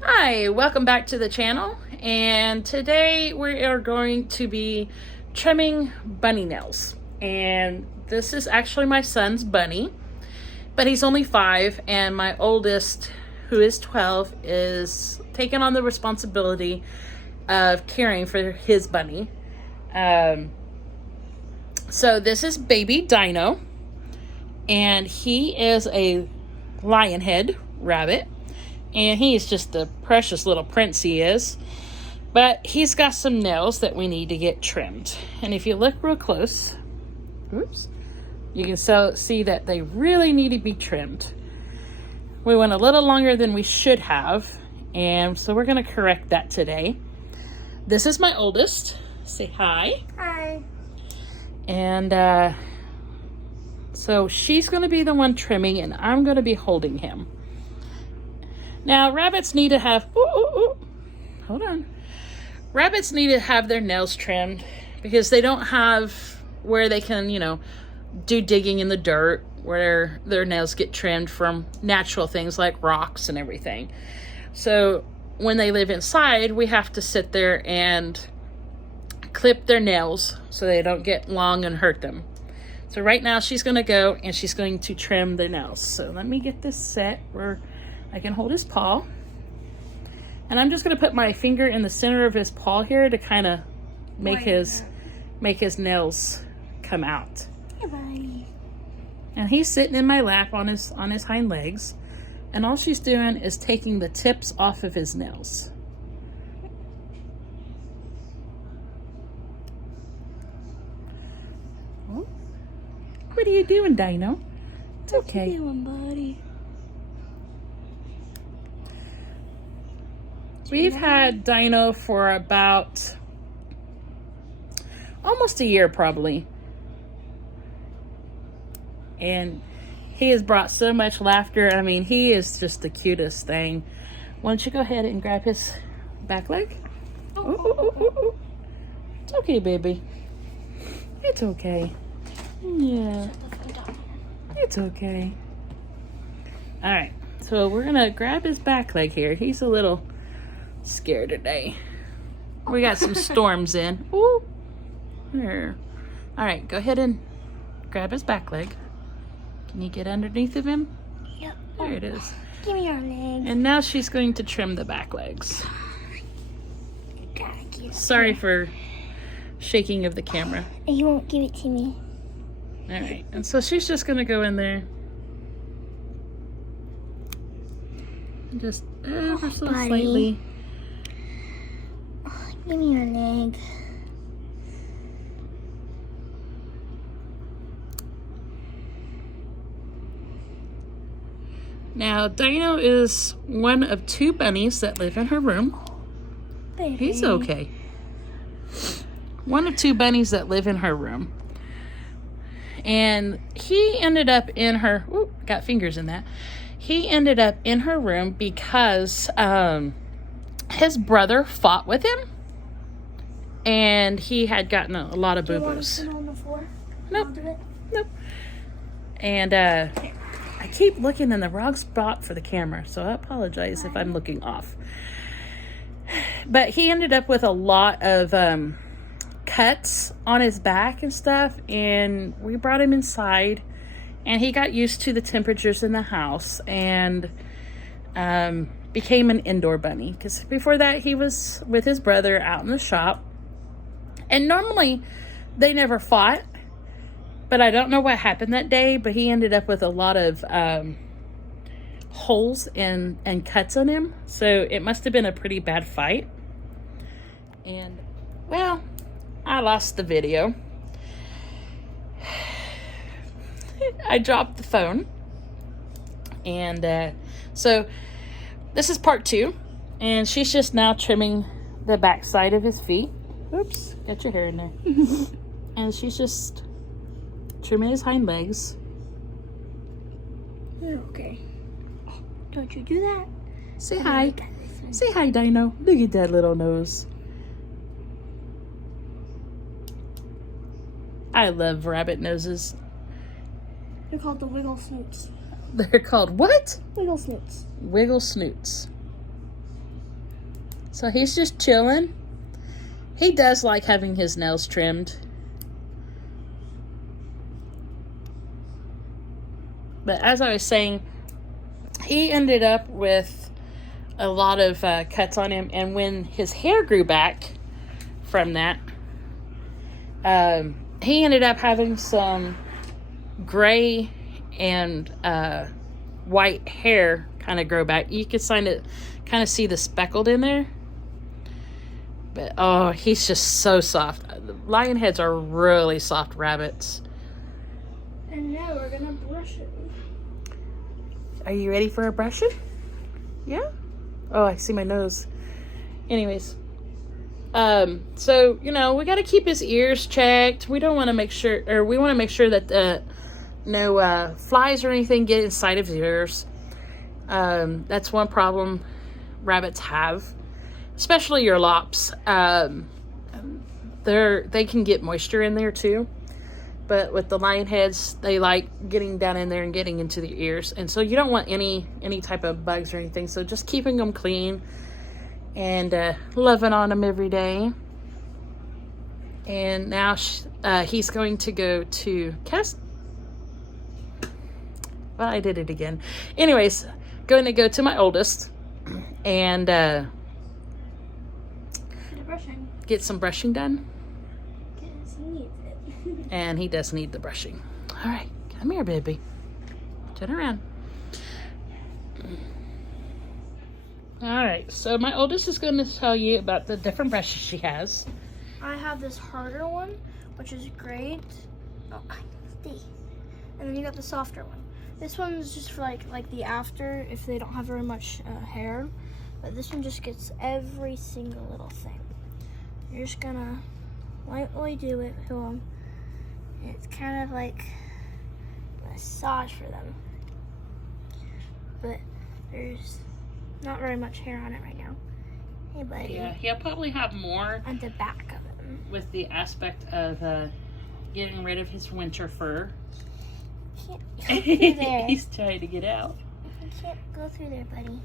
Hi, welcome back to the channel, and today we are going to be trimming bunny nails. And this is actually my son's bunny, but he's only 5, and my oldest, who is 12, is taking on the responsibility of caring for his bunny. So this is baby Dino, and he is a lion head rabbit. And he's just the precious little prince he is. But he's got some nails that we need to get trimmed. And if you look real close, oops, you can see that they really need to be trimmed. We went a little longer than we should have. And so we're going to correct that today. This is my oldest. Say hi. Hi. And so she's going to be the one trimming, and I'm going to be holding him. Now, rabbits need to have, hold on. Rabbits need to have their nails trimmed because they don't have where they can, do digging in the dirt where their nails get trimmed from natural things like rocks and everything. So when they live inside, we have to sit there and clip their nails so they don't get long and hurt them. So right now she's going to go and she's going to trim the nails. So let me get this set where I can hold his paw. And I'm just going to put my finger in the center of his paw here to kind of make his nails come out. Hey, buddy. And he's sitting in my lap on his hind legs. And all she's doing is taking the tips off of his nails. Oh. What are you doing, Dino? It's okay. What you doing, buddy? We've had Dino for about almost a year probably. And he has brought so much laughter. I mean, he is just the cutest thing. Why don't you go ahead and grab his back leg? Oh. It's okay, baby. It's okay. Yeah. It's okay. All right. So we're going to grab his back leg here. He's a little scared today. We got some storms in. Ooh. Here. All right, go ahead and grab his back leg. Can you get underneath of him? Yep. There it is. Give me your leg. And now she's going to trim the back legs. Sorry for shaking of the camera. You won't give it to me. All right, and so she's just going to go in there. Just ever so slightly. Give me your leg. Now, Dino is one of 2 bunnies that live in her room. Baby. He's okay. One of 2 bunnies that live in her room. And he ended up in her, got fingers in that. He ended up in her room because his brother fought with him. And he had gotten a lot of boo-boos. On the floor? Nope. And I keep looking in the wrong spot for the camera, so I apologize if I'm looking off. But he ended up with a lot of cuts on his back and stuff, and we brought him inside, and he got used to the temperatures in the house and became an indoor bunny. Because before that, he was with his brother out in the shop. And normally, they never fought. But I don't know what happened that day, but he ended up with a lot of holes and cuts on him. So it must have been a pretty bad fight. And, well, I lost the video. I dropped the phone. And so this is part 2. And she's just now trimming the back side of his feet. Oops, got your hair in there. And she's just trimming his hind legs. You're okay. Don't you do that? Say hi. Say hi, Dino. Look at that little nose. I love rabbit noses. They're called the wiggle snoots. They're called what? Wiggle snoots. Wiggle snoots. So he's just chilling. He does like having his nails trimmed. But as I was saying, he ended up with a lot of cuts on him. And when his hair grew back from that, he ended up having some gray and white hair kind of grow back. You could kind of see the speckled in there. But oh, he's just so soft. Lion heads are really soft rabbits. And now we're gonna brush it. Are you ready for a brushing? Yeah? Oh, I see my nose. Anyways. So, you know, we got to keep his ears checked. We don't want to make sure, or we want to make sure that no flies or anything get inside of his ears. That's one problem rabbits have, especially your lops. They can get moisture in there too. But with the lion heads, they like getting down in there and getting into the ears. And so you don't want any type of bugs or anything. So just keeping them clean and loving on them every day. And now he's going to go to Well, I did it again. Anyways, going to go to my oldest and get some brushing done. And he does need the brushing. All right, come here, baby. Turn around. All right, so my oldest is going to tell you about the different brushes she has. I have this harder one, which is great. Oh, see. And then you got the softer one. This one's just for like the after if they don't have very much hair. But this one just gets every single little thing. You're just gonna lightly do it to them. It's kind of like a massage for them. But there's not very much hair on it right now. Hey, buddy. Yeah, he'll probably have more on the back of him. With the aspect of getting rid of his winter fur. Can't go through there. He's trying to get out. You can't go through there, buddy.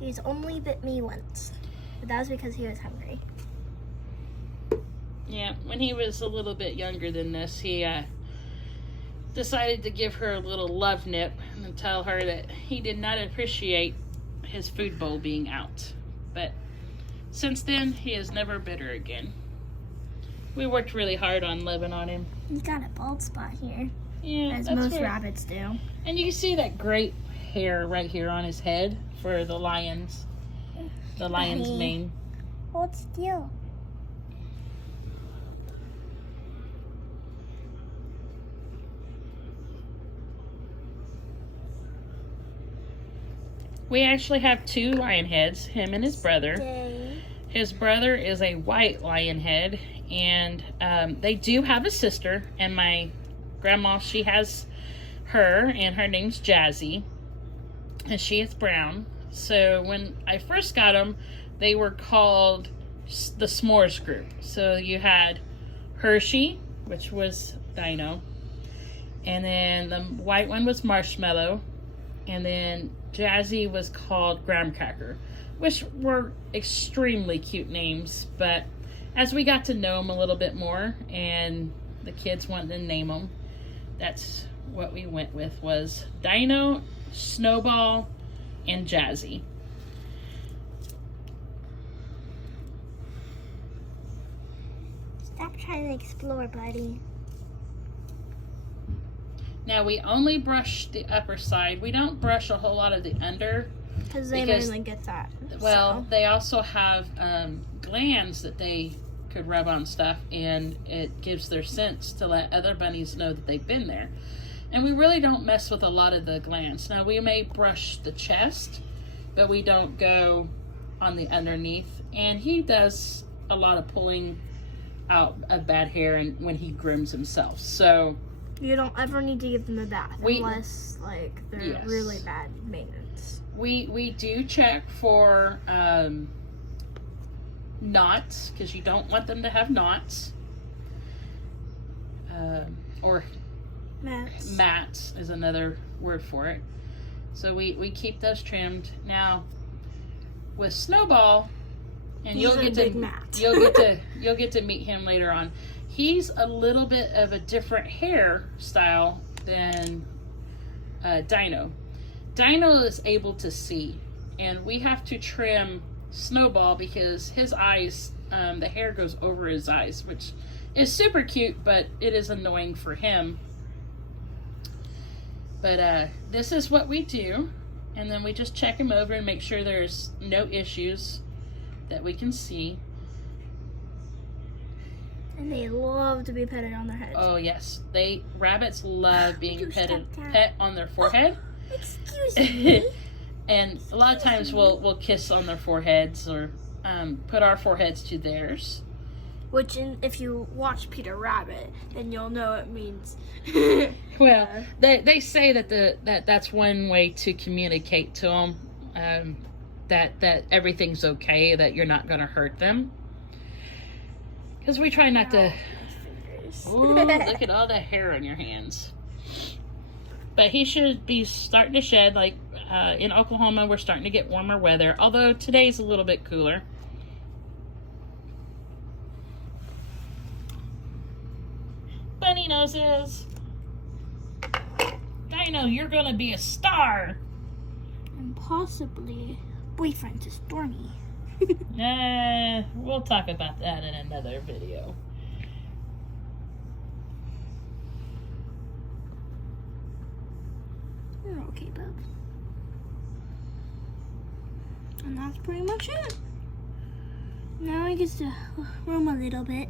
He's only bit me once. But that was because he was hungry. Yeah, when he was a little bit younger than this, he decided to give her a little love nip and tell her that he did not appreciate his food bowl being out. But since then, he has never bit her again. We worked really hard on loving on him. He's got a bald spot here. Yeah, as most rabbits do. And you can see that great hair right here on his head for the lion's mane. Hold still. We actually have two lion heads, him and his brother. Yay. His brother is a white lion head, and they do have a sister, and my grandma, she has her, and her name's Jazzy, and she is brown. So when I first got them, they were called the S'mores group. So you had Hershey, which was Dino, and then the white one was Marshmallow, and then Jazzy was called Graham Cracker, which were extremely cute names. But as we got to know them a little bit more and the kids wanted to name them, that's what we went with, was Dino, Snowball, and Jazzy. Stop trying to explore, buddy. Now, we only brush the upper side. We don't brush a whole lot of the under. Because they mainly get that. Well, so. they also have glands that they could rub on stuff, and it gives their scents to let other bunnies know that they've been there. And we really don't mess with a lot of the glands. Now, we may brush the chest, but we don't go on the underneath. And he does a lot of pulling out of bad hair and when he grooms himself. So you don't ever need to give them a bath unless like they're really bad maintenance. We do check for knots, because you don't want them to have knots. Or mats is another word for it. So we keep those trimmed. Now, with Snowball, and He's a big mat. you'll get to meet him later on. He's a little bit of a different hairstyle than Dino. Dino is able to see, and we have to trim Snowball because his eyes, the hair goes over his eyes, which is super cute, but it is annoying for him. But this is what we do, and then we just check him over and make sure there's no issues that we can see. And they love to be petted on their heads. Oh yes, rabbits love being pet on their forehead. Oh, excuse me. And a lot of times we'll kiss on their foreheads or put our foreheads to theirs. Which, if you watch Peter Rabbit, then you'll know it means. Well, they say that's one way to communicate to them, that everything's okay, that you're not going to hurt them. Because we try not to. Ooh, look at all the hair on your hands. But he should be starting to shed. Like in Oklahoma, we're starting to get warmer weather. Although today's a little bit cooler. Bunny noses. Dino, you're gonna be a star. And possibly boyfriend to Stormy. Nah, we'll talk about that in another video. You're okay, bub. And that's pretty much it. Now I get to roam a little bit.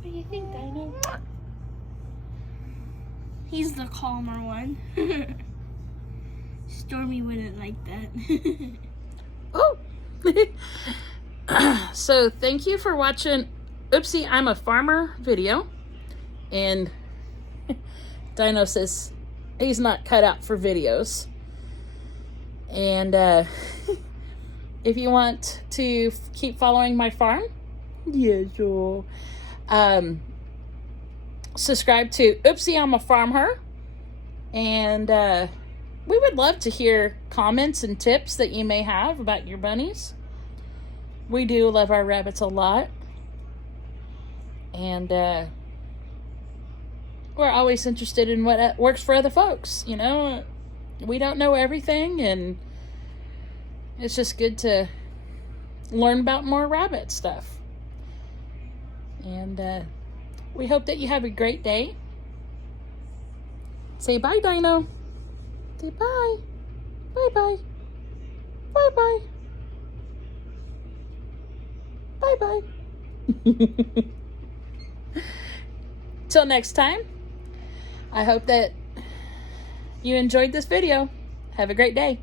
What do you think, Dino? He's the calmer one. Stormy wouldn't like that. Oh! So, thank you for watching Oopsie, I'm a Farmer video. And Dino says he's not cut out for videos. And if you want to keep following my farm, yeah, sure. Subscribe to Oopsie, I'm a Farmer. And we would love to hear comments and tips that you may have about your bunnies. We do love our rabbits a lot. And we're always interested in what works for other folks. You know, we don't know everything, and it's just good to learn about more rabbit stuff. And we hope that you have a great day. Say bye, Dino. Say bye. Bye-bye. Bye-bye. Bye-bye. Till next time, I hope that you enjoyed this video. Have a great day.